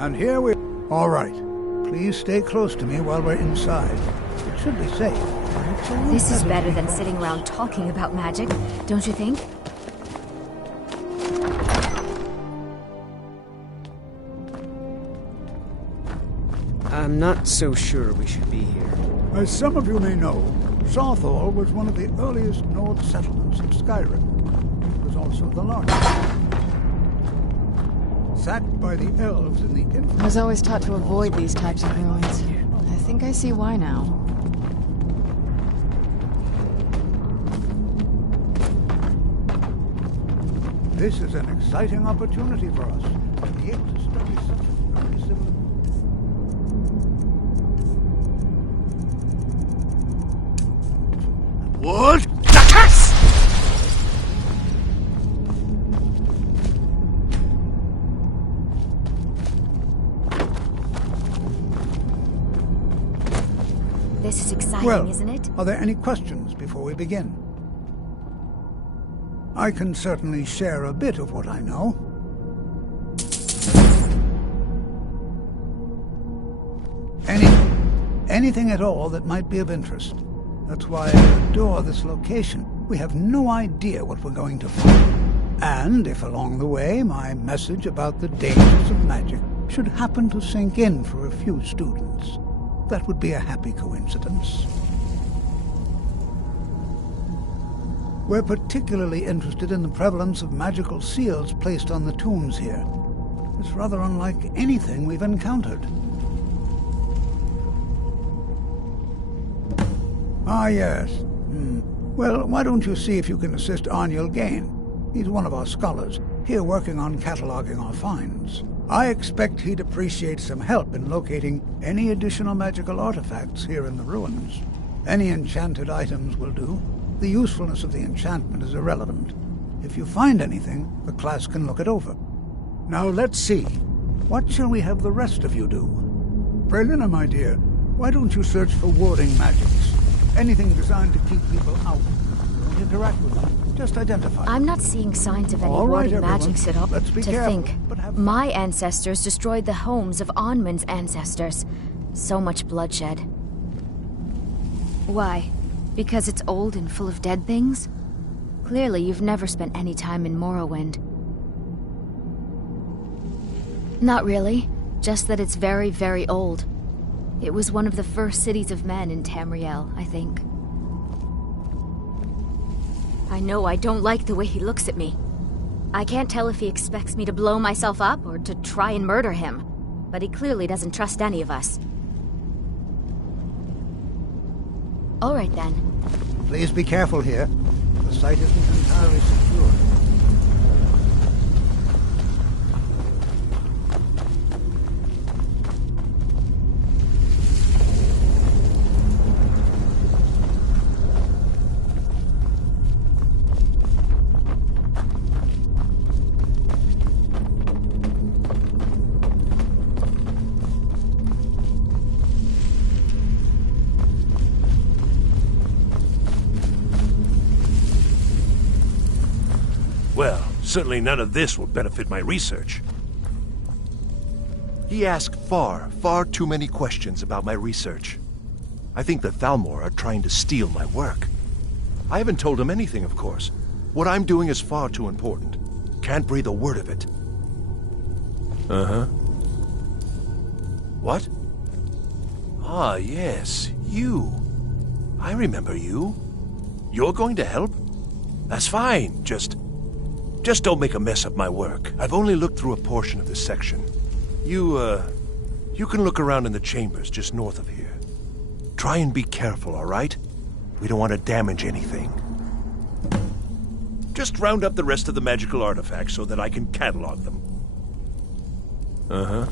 And here we... All right. Please stay close to me while we're inside. It should be safe. This is better than sitting around talking about magic, don't you think? I'm not so sure we should be here. As some of you may know, Southall was one of the earliest Nord settlements in Skyrim. It was also the largest. Sacked by the elves in the I was always taught to avoid these types of ruins. I think I see why now. This is an exciting opportunity for us to be able to study such an early civilization. What? Jackass! This is exciting, isn't it? Are there any questions before we begin? I can certainly share a bit of what I know. Anything at all that might be of interest. That's why I adore this location. We have no idea what we're going to find. And if along the way my message about the dangers of magic should happen to sink in for a few students, that would be a happy coincidence. We're particularly interested in the prevalence of magical seals placed on the tombs here. It's rather unlike anything we've encountered. Ah, yes. Well, why don't you see if you can assist Uhnngh? He's one of our scholars, here working on cataloging our finds. I expect he'd appreciate some help in locating any additional magical artifacts here in the ruins. Any enchanted items will do. The usefulness of the enchantment is irrelevant. If you find anything, the class can look it over. Now let's see. What shall we have the rest of you do? Prelina, my dear, why don't you search for warding magics? Anything designed to keep people out. Don't interact with them. Just identify. I'm not seeing signs of any warding magics at all. Let's be to careful, think, my ancestors destroyed the homes of Uhnng's ancestors. So much bloodshed. Why? Because it's old and full of dead things? Clearly, you've never spent any time in Morrowind. Not really. Just that it's very, very old. It was one of the first cities of men in Tamriel, I think. I know I don't like the way he looks at me. I can't tell if he expects me to blow myself up or to try and murder him. But he clearly doesn't trust any of us. All right, then. Please be careful here. The site isn't entirely secure. Well, certainly none of this will benefit my research. He asked far too many questions about my research. I think the Thalmor are trying to steal my work. I haven't told him anything, of course. What I'm doing is far too important. Can't breathe a word of it. Uh-huh. What? Ah, yes, you. I remember you. You're going to help? That's fine, just don't make a mess of my work. I've only looked through a portion of this section. You can look around in the chambers just north of here. Try and be careful, all right? We don't want to damage anything. Just round up the rest of the magical artifacts so that I can catalog them. Uh-huh.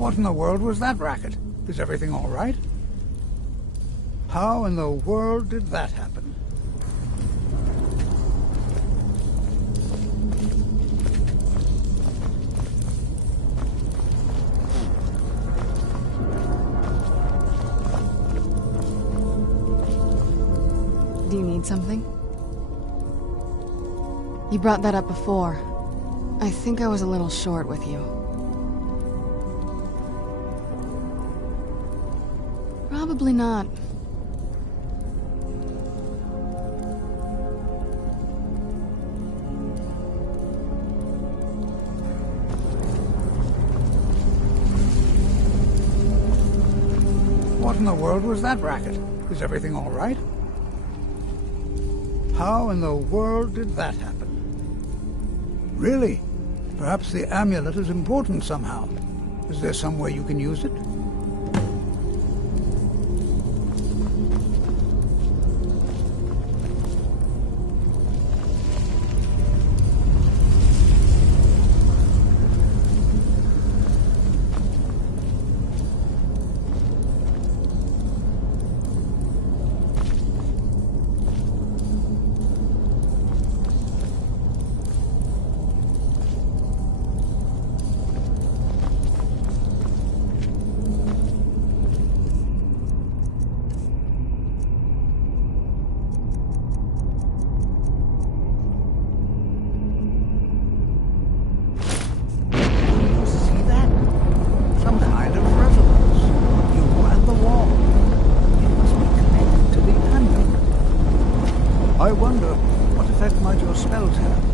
What in the world was that racket? Is everything all right? How in the world did that happen? Do you need something? You brought that up before. I think I was a little short with you. Probably not. What in the world was that racket? Is everything all right? How in the world did that happen? Really? Perhaps the amulet is important somehow. Is there some way you can use it? I wonder, what effect might your spells have?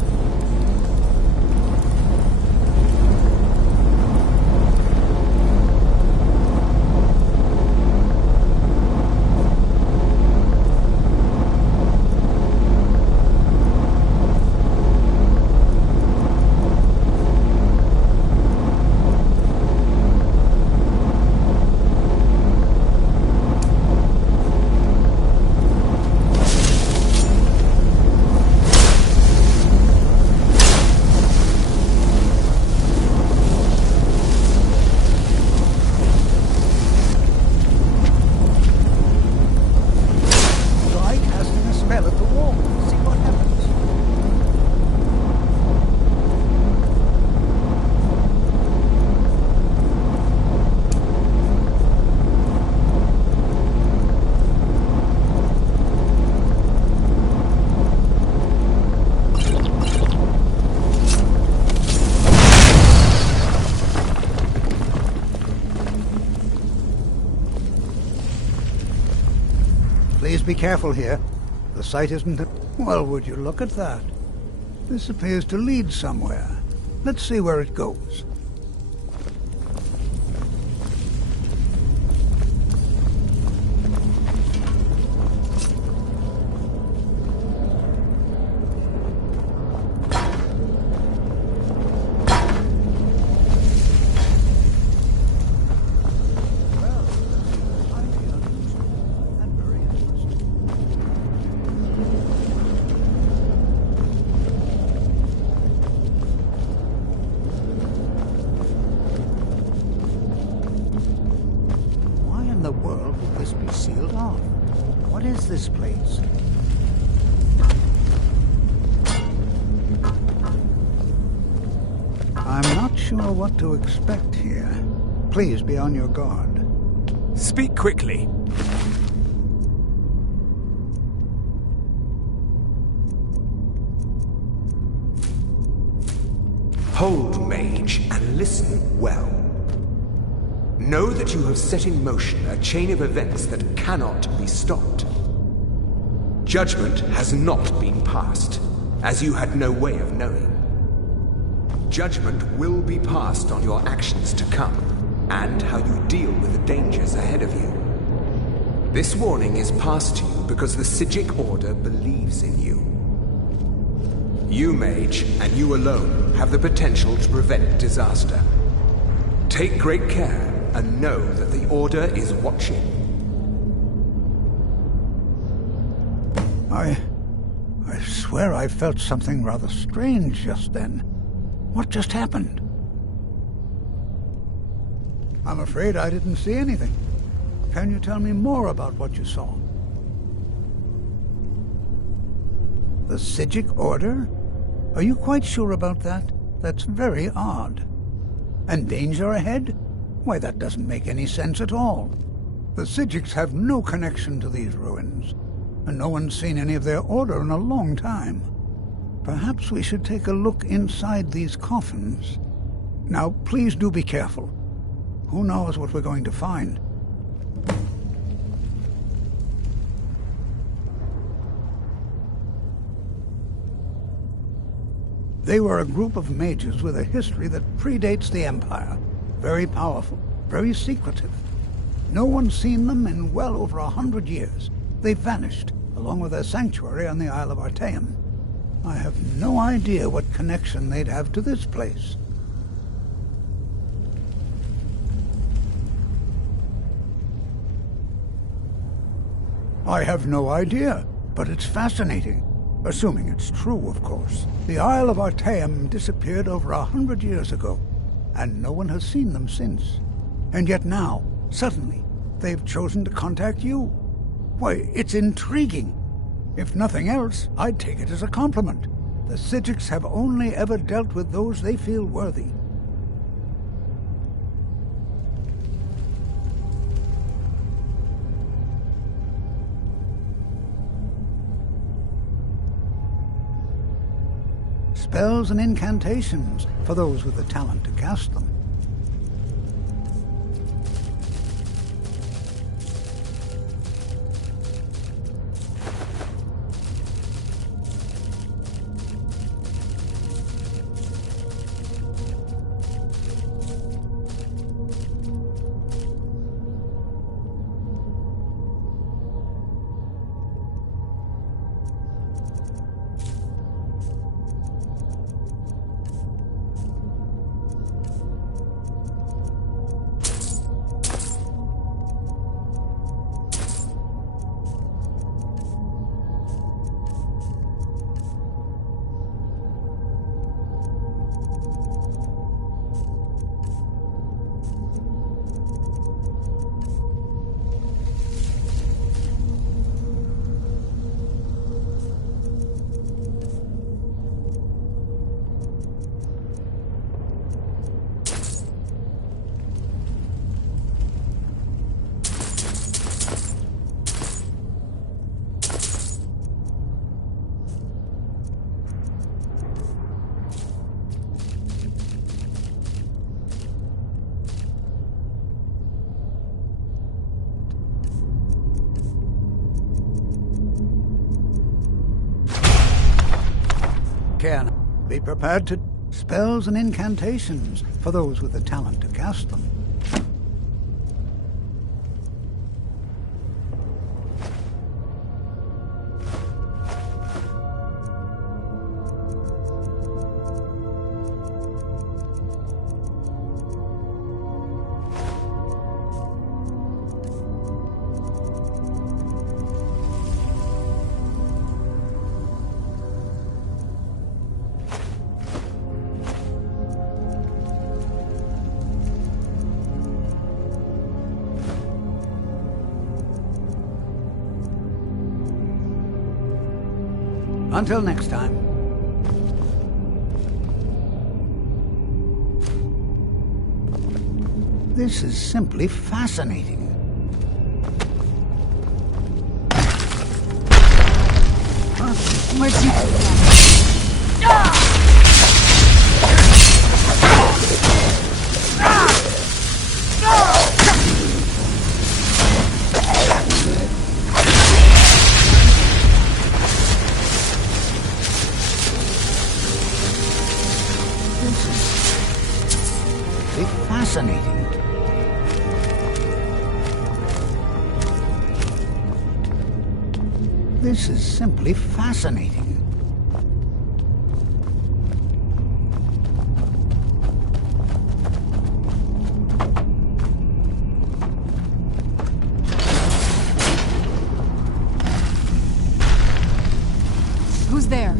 Please be careful here. The site isn't... Well, would you look at that? This appears to lead somewhere. Let's see where it goes. What is this place? I'm not sure what to expect here. Please be on your guard. Speak quickly. Hold, mage, and listen well. Know that you have set in motion a chain of events that cannot be stopped. Judgment has not been passed, as you had no way of knowing. Judgment will be passed on your actions to come, and how you deal with the dangers ahead of you. This warning is passed to you because the Psijic Order believes in you. You, mage, and you alone, have the potential to prevent disaster. Take great care, and know that the Order is watching. I swear I felt something rather strange just then. What just happened? I'm afraid I didn't see anything. Can you tell me more about what you saw? The Psijic Order? Are you quite sure about that? That's very odd. And danger ahead? Why, that doesn't make any sense at all. The Psijics have no connection to these ruins, and no one's seen any of their order in a long time. Perhaps we should take a look inside these coffins. Now, please do be careful. Who knows what we're going to find? They were a group of mages with a history that predates the Empire. Very powerful, very secretive. No one's seen them in well over 100 years. They vanished, along with their sanctuary on the Isle of Artaeum. I have no idea what connection they'd have to this place. I have no idea, but it's fascinating. Assuming it's true, of course. The Isle of Artaeum disappeared over 100 years ago, and no one has seen them since. And yet now, suddenly, they've chosen to contact you. Why, it's intriguing. If nothing else, I'd take it as a compliment. The Psijics have only ever dealt with those they feel worthy. Spells and incantations for those with the talent to cast them. Be prepared to spells and incantations for those with the talent to cast them. Until next time. This is simply fascinating. Huh? Where's he? Fascinating. This is simply fascinating. Who's there?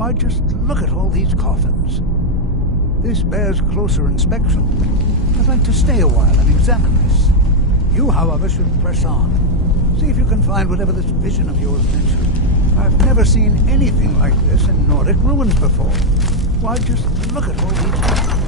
Why, just look at all these coffins. This bears closer inspection. I'd like to stay a while and examine this. You, however, should press on. See if you can find whatever this vision of yours mentioned. I've never seen anything like this in Nordic ruins before. Why, just look at all these...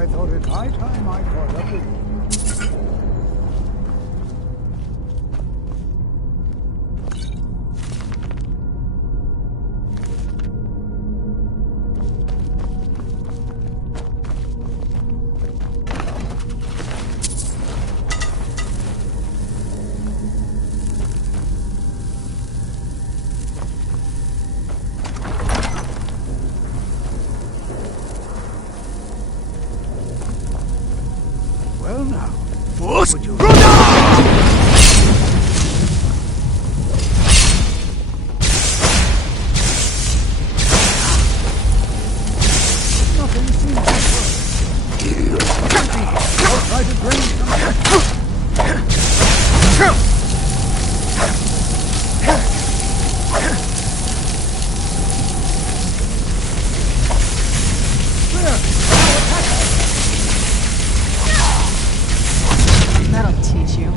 I thought it high time I caught up with you. Well now, what would you... Nothing seems to work. I'll try to bring some... That'll teach you.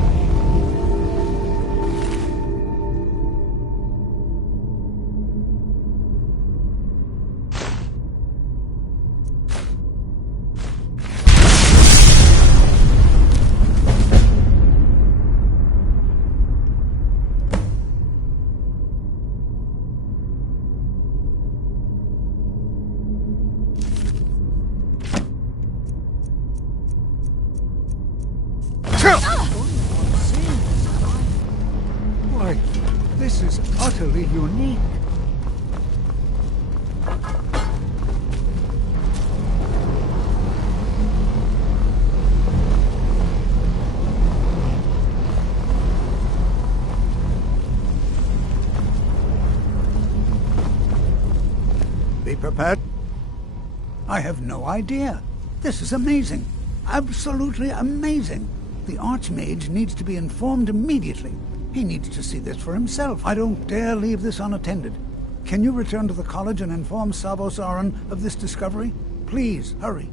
Why, this is utterly unique. Be prepared. I have no idea. This is amazing. Absolutely amazing. The Archmage needs to be informed immediately. He needs to see this for himself. I don't dare leave this unattended. Can you return to the college and inform Savos Aran of this discovery? Please, hurry.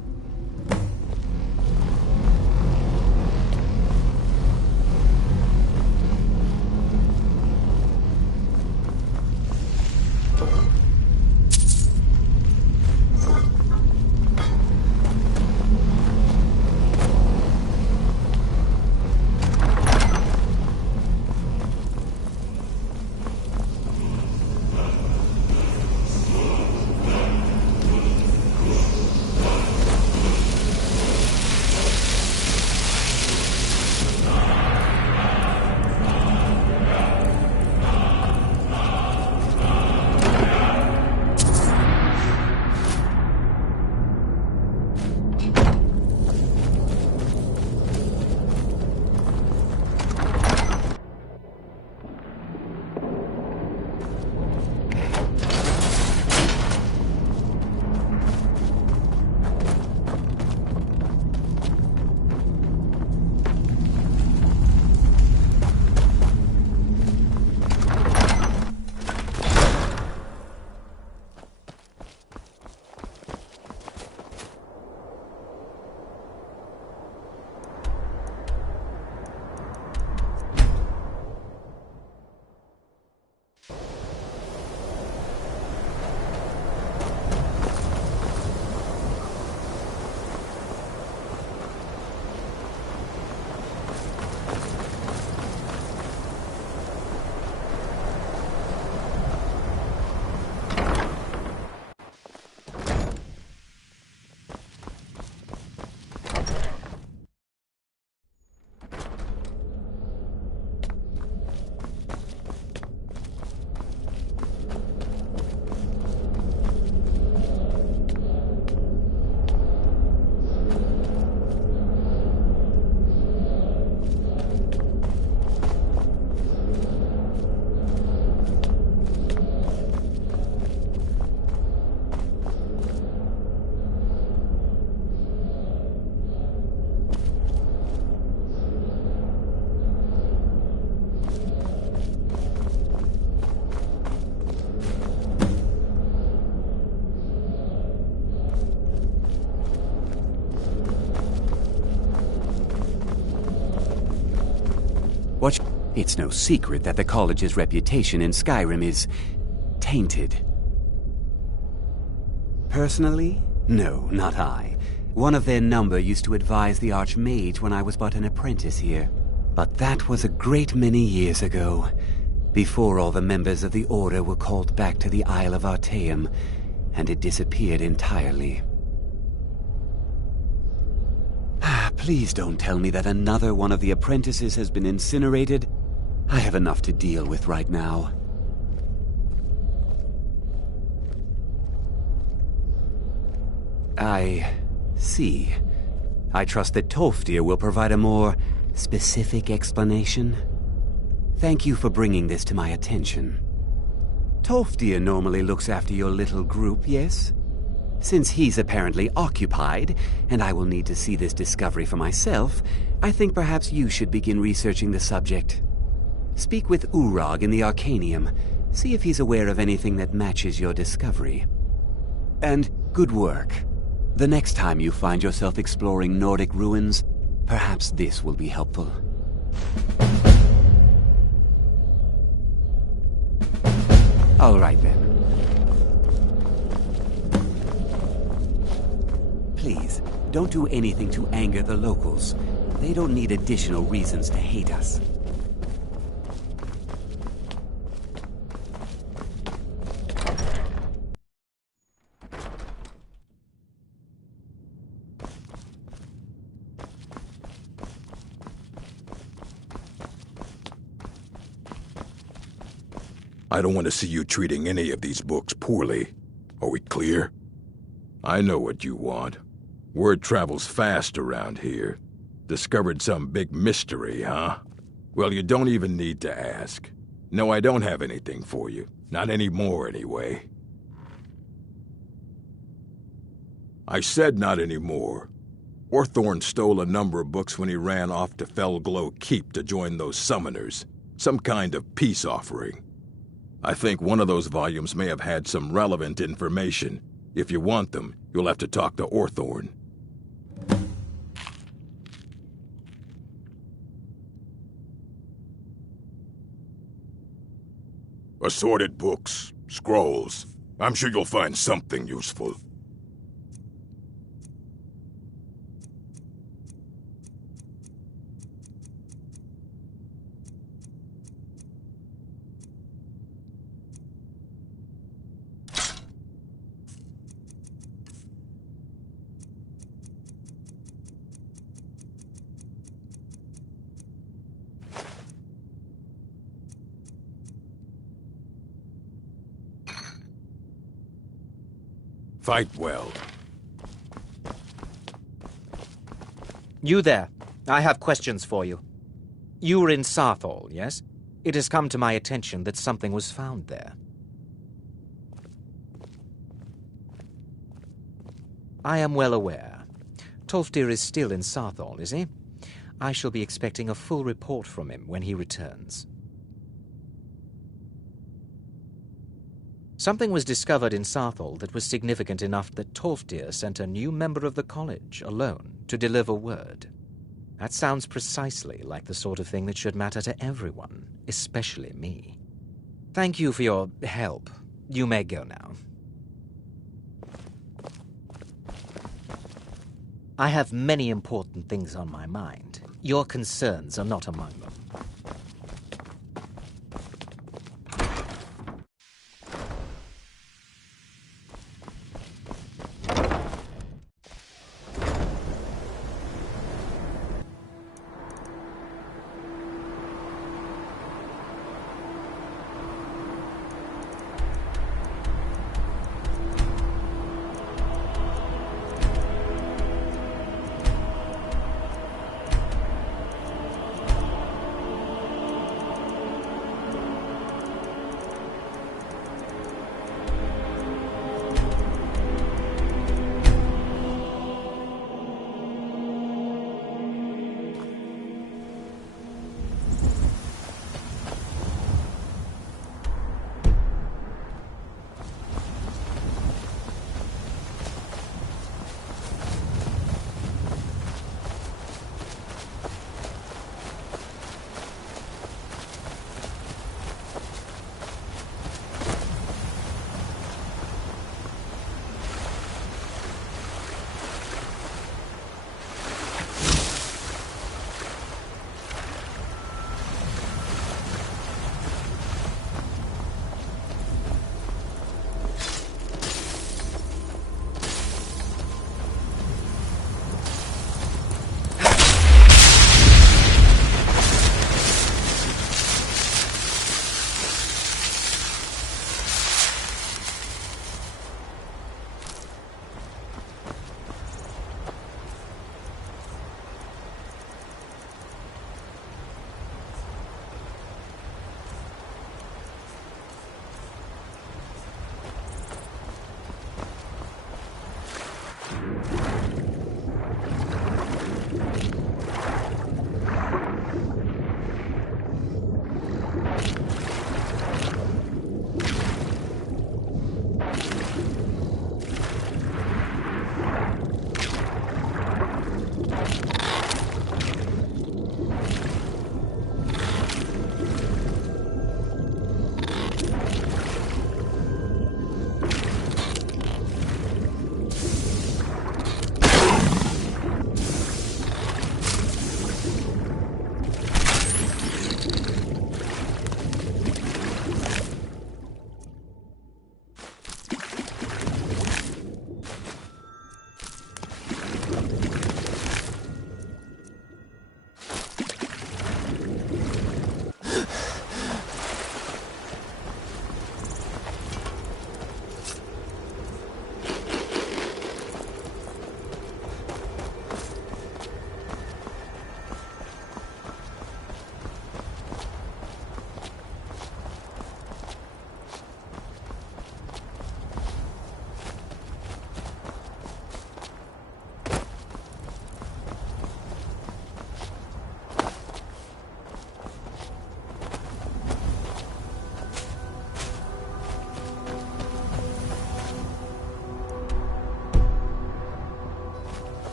It's no secret that the college's reputation in Skyrim is tainted. Personally, no, not I. One of their number used to advise the Archmage when I was but an apprentice here. But that was a great many years ago, before all the members of the Order were called back to the Isle of Artaeum, and it disappeared entirely. Please don't tell me that another one of the apprentices has been incinerated. I have enough to deal with right now. I see. I trust that Tolfdir will provide a more specific explanation. Thank you for bringing this to my attention. Tolfdir normally looks after your little group, yes? Since he's apparently occupied, and I will need to see this discovery for myself, I think perhaps you should begin researching the subject. Speak with Uhnngh in the Arcanium. See if he's aware of anything that matches your discovery. And good work. The next time you find yourself exploring Nordic ruins, perhaps this will be helpful. All right then. Please, don't do anything to anger the locals. They don't need additional reasons to hate us. I don't want to see you treating any of these books poorly. Are we clear? I know what you want. Word travels fast around here. Discovered some big mystery, huh? Well, you don't even need to ask. No, I don't have anything for you. Not anymore, anyway. I said not anymore. Orthorn stole a number of books when he ran off to Felglow Keep to join those summoners. Some kind of peace offering. I think one of those volumes may have had some relevant information. If you want them, you'll have to talk to Orthorn. Assorted books, scrolls. I'm sure you'll find something useful. Fight well. You there. I have questions for you. You were in Sarthal, yes? It has come to my attention that something was found there. I am well aware. Tolfdir is still in Sarthal, is he? I shall be expecting a full report from him when he returns. Something was discovered in Sarthal that was significant enough that Tolfdir sent a new member of the college, alone, to deliver word. That sounds precisely like the sort of thing that should matter to everyone, especially me. Thank you for your help. You may go now. I have many important things on my mind. Your concerns are not among them.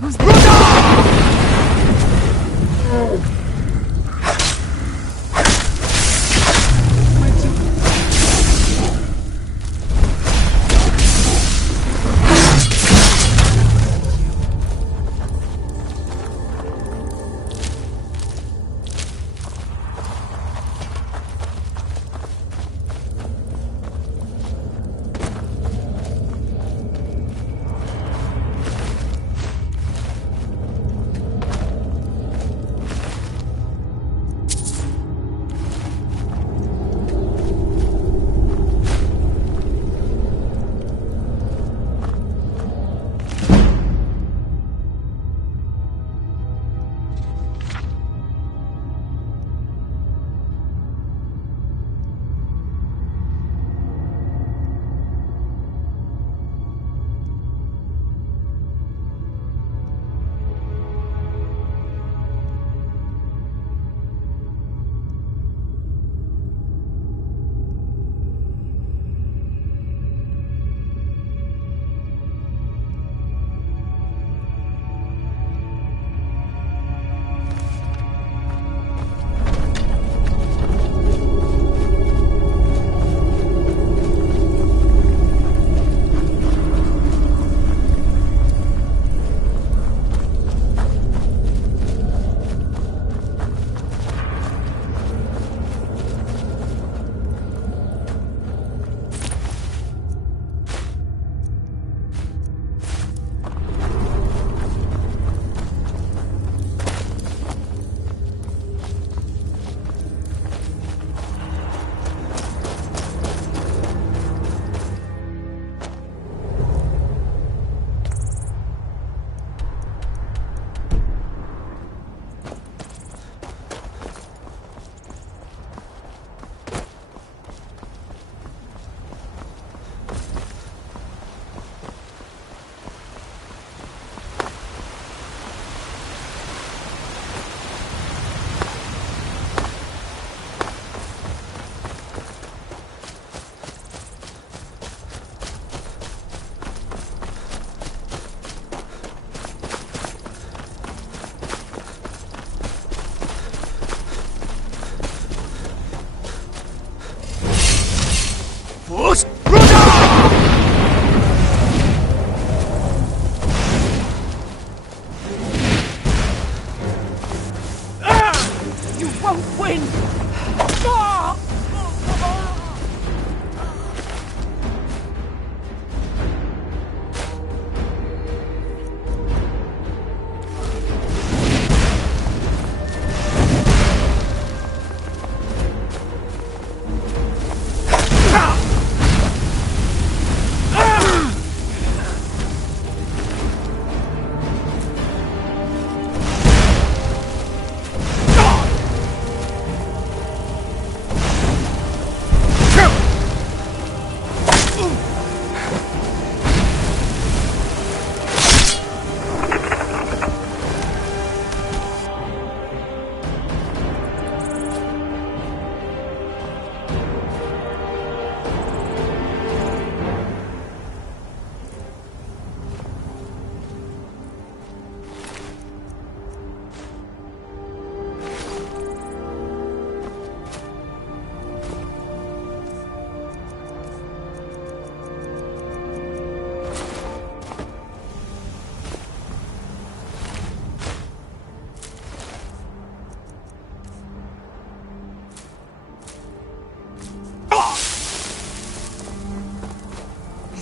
Who's there?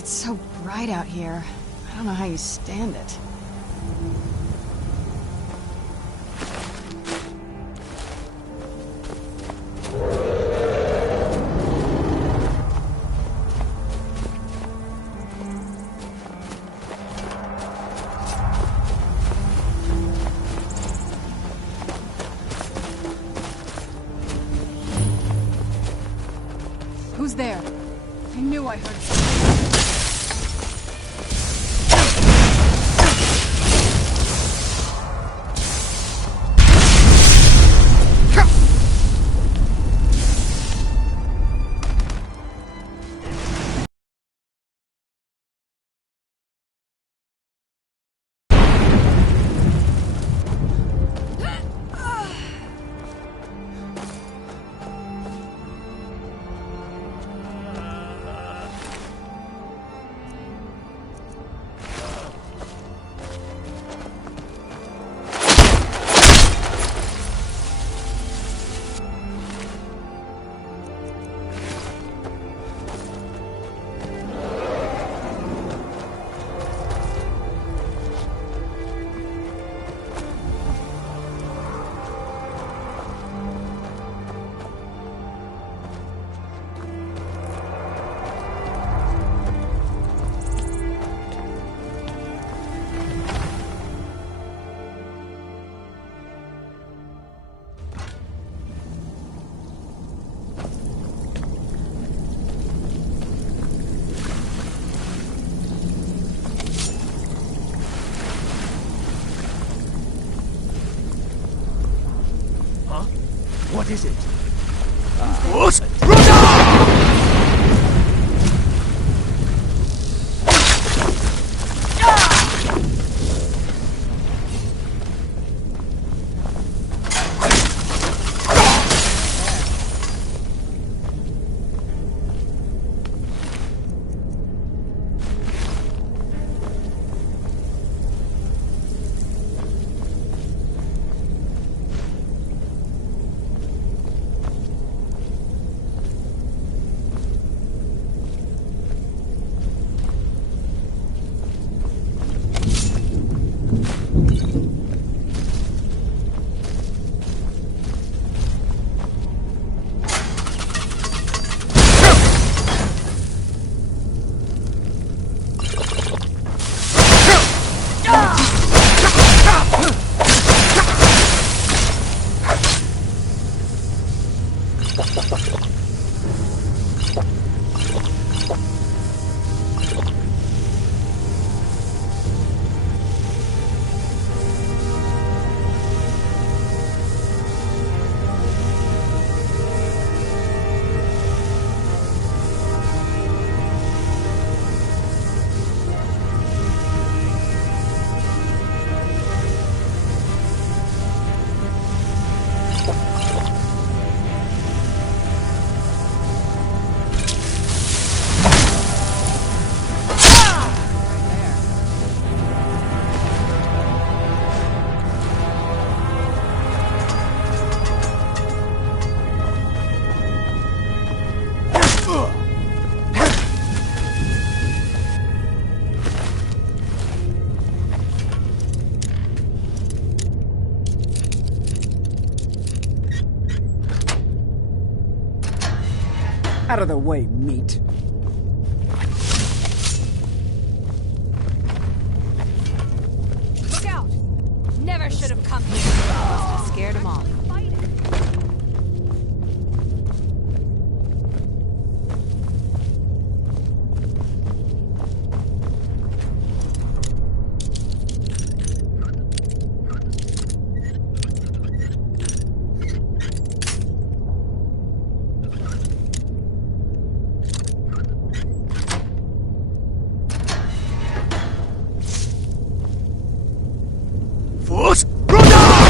It's so bright out here. I don't know how you stand it. Who's there? I knew I heard something. What is it? Out of the way, meat. Look out! Never should have come here. Must have scared them off. Force, Rhoda!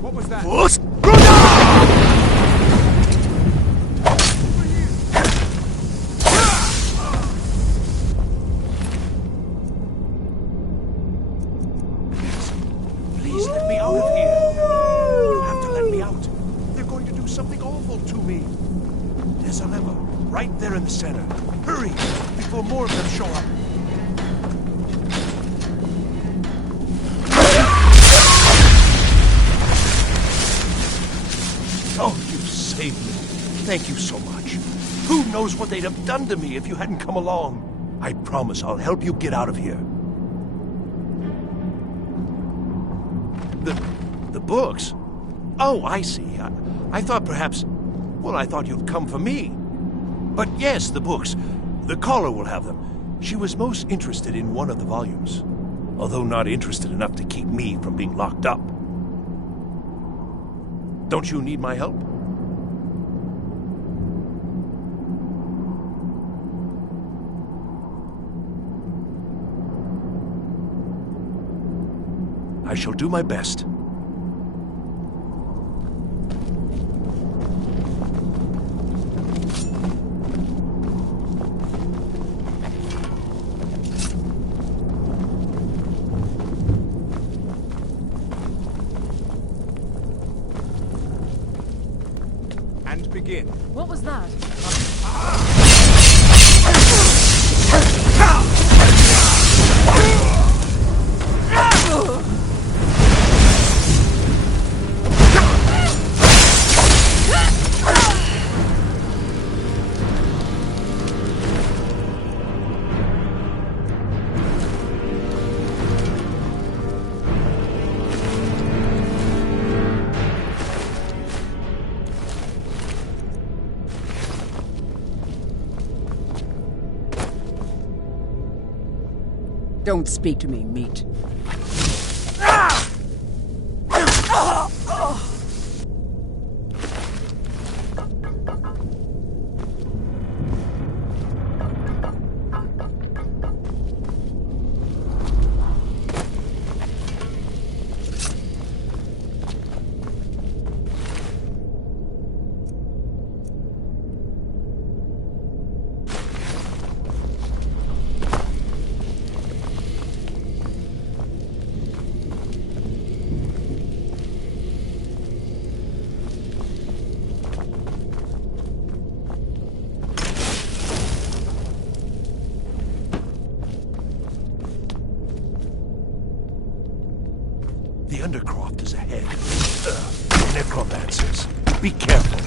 What was that? Please let me out of here. You have to let me out. They're going to do something awful to me. There's a lever right there in the center. Hurry, before more of them show up. Oh, you saved me. Thank you so much. Who knows what they'd have done to me if you hadn't come along? I promise I'll help you get out of here. The books? Oh, I see. I thought perhaps... Well, I thought you'd come for me. But yes, the books. The caller will have them. She was most interested in one of the volumes, although not interested enough to keep me from being locked up. Don't you need my help? I shall do my best. And begin. What was that? Don't speak to me, meat. The Undercroft is ahead. Necromancers. Be careful.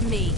from me!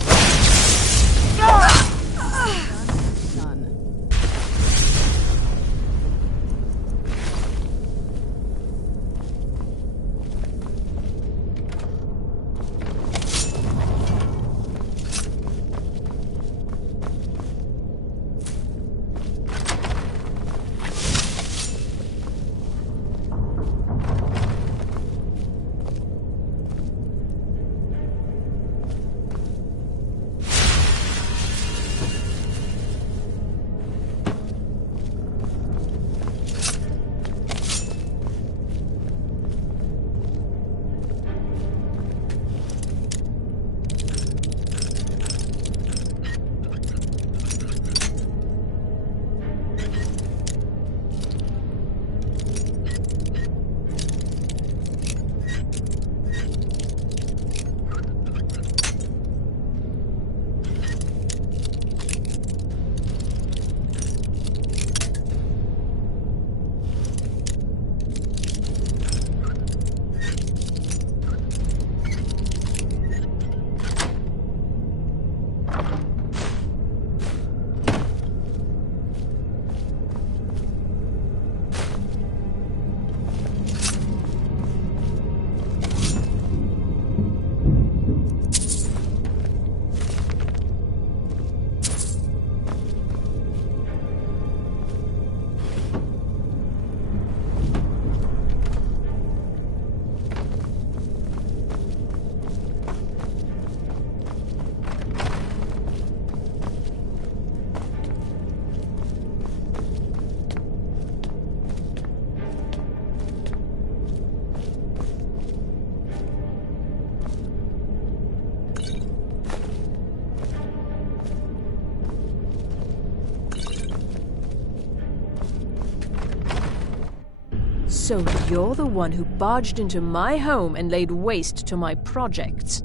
So you're the one who barged into my home and laid waste to my projects.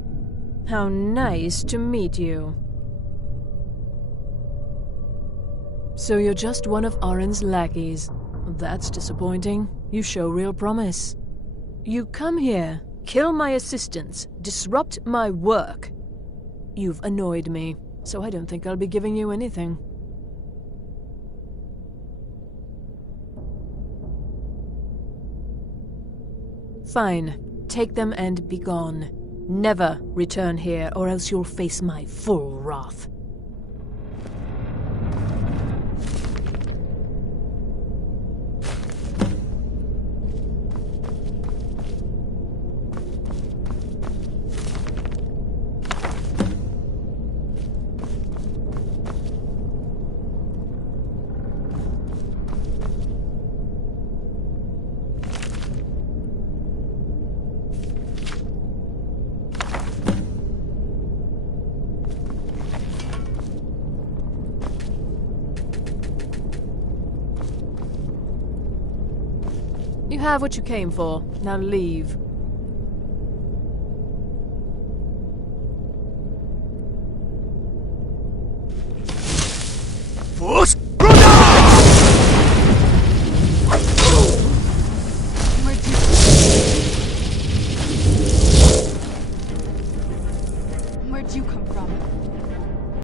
How nice to meet you. So you're just one of Oren's lackeys. That's disappointing. You show real promise. You come here, kill my assistants, disrupt my work. You've annoyed me, so I don't think I'll be giving you anything. Fine. Take them and be gone. Never return here, or else you'll face my full wrath. You have what you came for. Now leave. Force?